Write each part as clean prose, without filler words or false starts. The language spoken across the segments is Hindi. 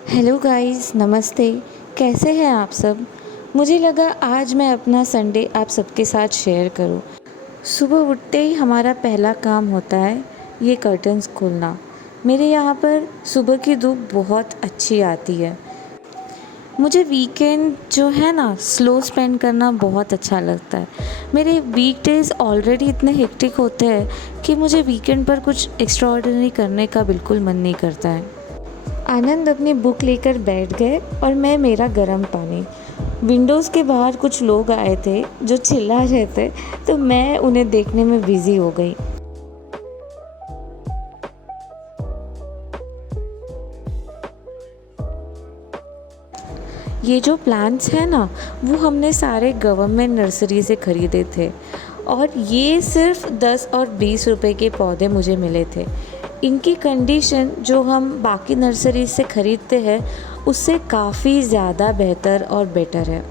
हेलो गाइस, नमस्ते। कैसे हैं आप सब? मुझे लगा आज मैं अपना संडे आप सबके साथ शेयर करूं। सुबह उठते ही हमारा पहला काम होता है ये कर्टन्स खोलना। मेरे यहाँ पर सुबह की धूप बहुत अच्छी आती है। मुझे वीकेंड जो है ना स्लो स्पेंड करना बहुत अच्छा लगता है। मेरे वीकडेज़ ऑलरेडी इतने हेक्टिक होते हैं कि मुझे वीकेंड पर कुछ एक्स्ट्राऑर्डिनरी करने का बिल्कुल मन नहीं करता है। आनंद अपनी बुक लेकर बैठ गए और मैं मेरा गर्म पानी। विंडोज़ के बाहर कुछ लोग आए थे जो चिल्ला रहे थे, तो मैं उन्हें देखने में बिज़ी हो गई। ये जो प्लांट्स हैं ना, वो हमने सारे गवर्नमेंट नर्सरी से ख़रीदे थे और ये सिर्फ 10 और 20 रुपए के पौधे मुझे मिले थे। इनकी कंडीशन जो हम बाकी नर्सरी से ख़रीदते हैं उससे काफ़ी ज़्यादा बेहतर और बेटर है।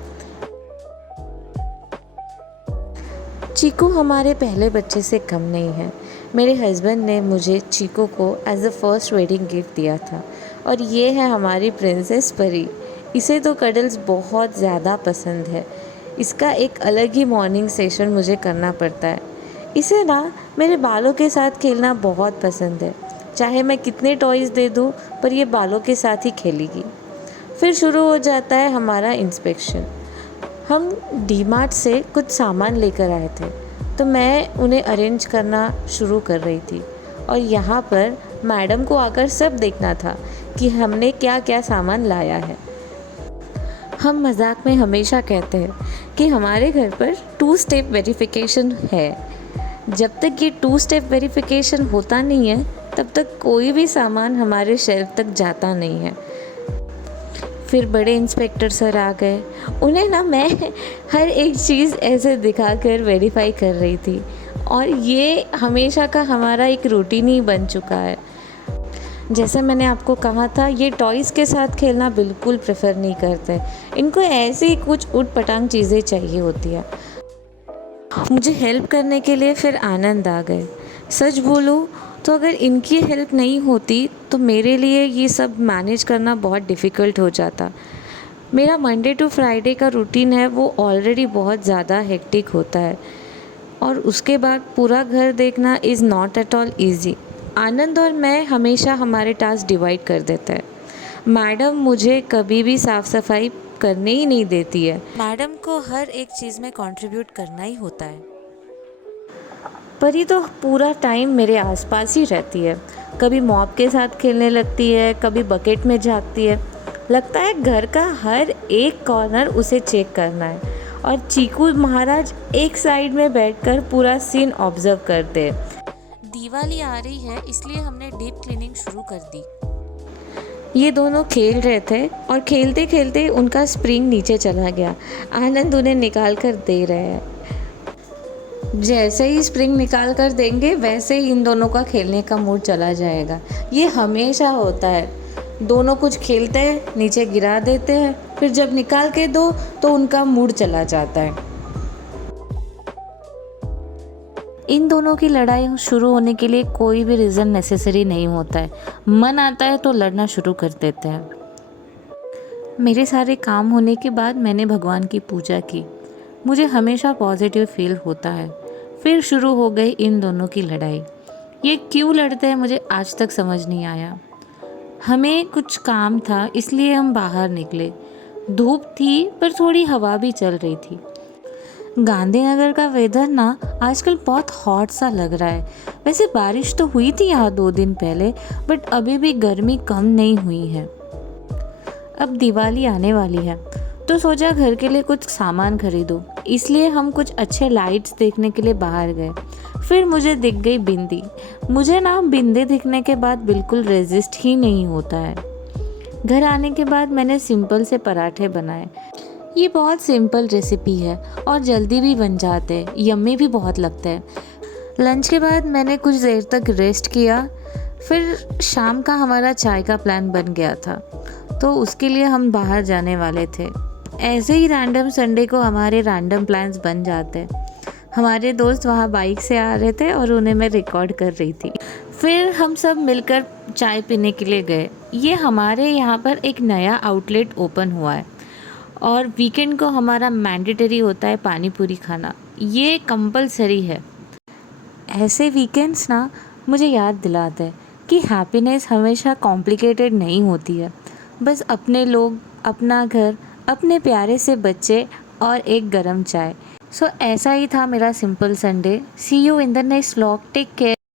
चीकू हमारे पहले बच्चे से कम नहीं है। मेरे हस्बैंड ने मुझे चीकू को as a first wedding gift दिया था और ये है हमारी प्रिंसेस परी। इसे तो कडल्स बहुत ज़्यादा पसंद है। इसका एक अलग ही मॉर्निंग सेशन मुझे करना पड़ता है। इसे ना मेरे बालों के साथ खेलना बहुत पसंद है। चाहे मैं कितने टॉयज़ दे दूँ पर ये बालों के साथ ही खेलेगी। फिर शुरू हो जाता है हमारा इंस्पेक्शन। हम डीमार्ट से कुछ सामान लेकर आए थे, तो मैं उन्हें अरेंज करना शुरू कर रही थी और यहाँ पर मैडम को आकर सब देखना था कि हमने क्या क्या सामान लाया है। हम मजाक में हमेशा कहते हैं कि हमारे घर पर 2 स्टेप वेरिफिकेशन है। जब तक ये 2 स्टेप वेरिफिकेशन होता नहीं है तब तक कोई भी सामान हमारे शेल्फ तक जाता नहीं है। फिर बड़े इंस्पेक्टर सर आ गए। उन्हें ना मैं हर एक चीज़ ऐसे दिखाकर वेरीफाई कर रही थी और ये हमेशा का हमारा एक रूटीन ही बन चुका है। जैसे मैंने आपको कहा था, ये टॉयज़ के साथ खेलना बिल्कुल प्रेफर नहीं करते। इनको ऐसे ही कुछ ऊट-पटांग चीज़ें चाहिए होती है। मुझे हेल्प करने के लिए फिर आनंद आ गए। सच बोलूँ तो अगर इनकी हेल्प नहीं होती तो मेरे लिए ये सब मैनेज करना बहुत डिफ़िकल्ट हो जाता। मेरा मंडे टू फ्राइडे का रूटीन है वो ऑलरेडी बहुत ज़्यादा हेक्टिक होता है और उसके बाद पूरा घर देखना is not at all easy. Anand और मैं हमेशा हमारे टास्क डिवाइड कर देते हैं। मैडम मुझे कभी भी साफ़ सफाई करने ही नहीं देती है। मैडम को हर एक चीज़ में कंट्रीब्यूट करना ही होता है। परी तो पूरा टाइम मेरे आसपास ही रहती है। कभी मॉप के साथ खेलने लगती है, कभी बकेट में झाँकती है। लगता है घर का हर एक कॉर्नर उसे चेक करना है और चीकू महाराज एक साइड में बैठकर पूरा सीन ऑब्जर्व करते हैं। दिवाली आ रही है इसलिए हमने डीप क्लीनिंग शुरू कर दी। ये दोनों खेल रहे थे और खेलते खेलते उनका स्प्रिंग नीचे चला गया। आनंद उन्हें निकाल कर दे रहे हैं। जैसे ही स्प्रिंग निकाल कर देंगे वैसे ही इन दोनों का खेलने का मूड चला जाएगा। ये हमेशा होता है। दोनों कुछ खेलते हैं, नीचे गिरा देते हैं, फिर जब निकाल के दो तो उनका मूड चला जाता है। इन दोनों की लड़ाई शुरू होने के लिए कोई भी रीज़न नेसेसरी नहीं होता है। मन आता है तो लड़ना शुरू कर देते हैं। मेरे सारे काम होने के बाद मैंने भगवान की पूजा की। मुझे हमेशा पॉजिटिव फील होता है। फिर शुरू हो गई इन दोनों की लड़ाई। ये क्यों लड़ते हैं मुझे आज तक समझ नहीं आया। हमें कुछ काम था इसलिए हम बाहर निकले। धूप थी पर थोड़ी हवा भी चल रही थी। गांधीनगर का वेदर ना आजकल बहुत हॉट सा लग रहा है। वैसे बारिश तो हुई थी यहाँ 2 दिन पहले, बट अभी भी गर्मी कम नहीं हुई है। अब दिवाली आने वाली है तो सोचा घर के लिए कुछ सामान खरीदूं, इसलिए हम कुछ अच्छे लाइट्स देखने के लिए बाहर गए। फिर मुझे दिख गई बिंदी। मुझे ना बिंदी दिखने के बाद बिल्कुल रेजिस्ट ही नहीं होता है। घर आने के बाद मैंने सिंपल से पराठे बनाए। ये बहुत सिंपल रेसिपी है और जल्दी भी बन जाते हैं, यम्मी भी बहुत लगता है। लंच के बाद मैंने कुछ देर तक रेस्ट किया। फिर शाम का हमारा चाय का प्लान बन गया था, तो उसके लिए हम बाहर जाने वाले थे। ऐसे ही रैंडम संडे को हमारे रैंडम प्लान्स बन जाते हैं। हमारे दोस्त वहाँ बाइक से आ रहे थे और उन्हें मैं रिकॉर्ड कर रही थी। फिर हम सब मिलकर चाय पीने के लिए गए। ये हमारे यहाँ पर एक नया आउटलेट ओपन हुआ है और वीकेंड को हमारा मैंडेटरी होता है पानी पूरी खाना, ये कंपलसरी है। ऐसे वीकेंड्स ना मुझे याद दिलाते हैं कि हैप्पीनेस हमेशा कॉम्प्लिकेटेड नहीं होती है। बस अपने लोग, अपना घर, अपने प्यारे से बच्चे और एक गरम चाय। सो ऐसा ही था मेरा simple Sunday. See you in the next vlog. Take care.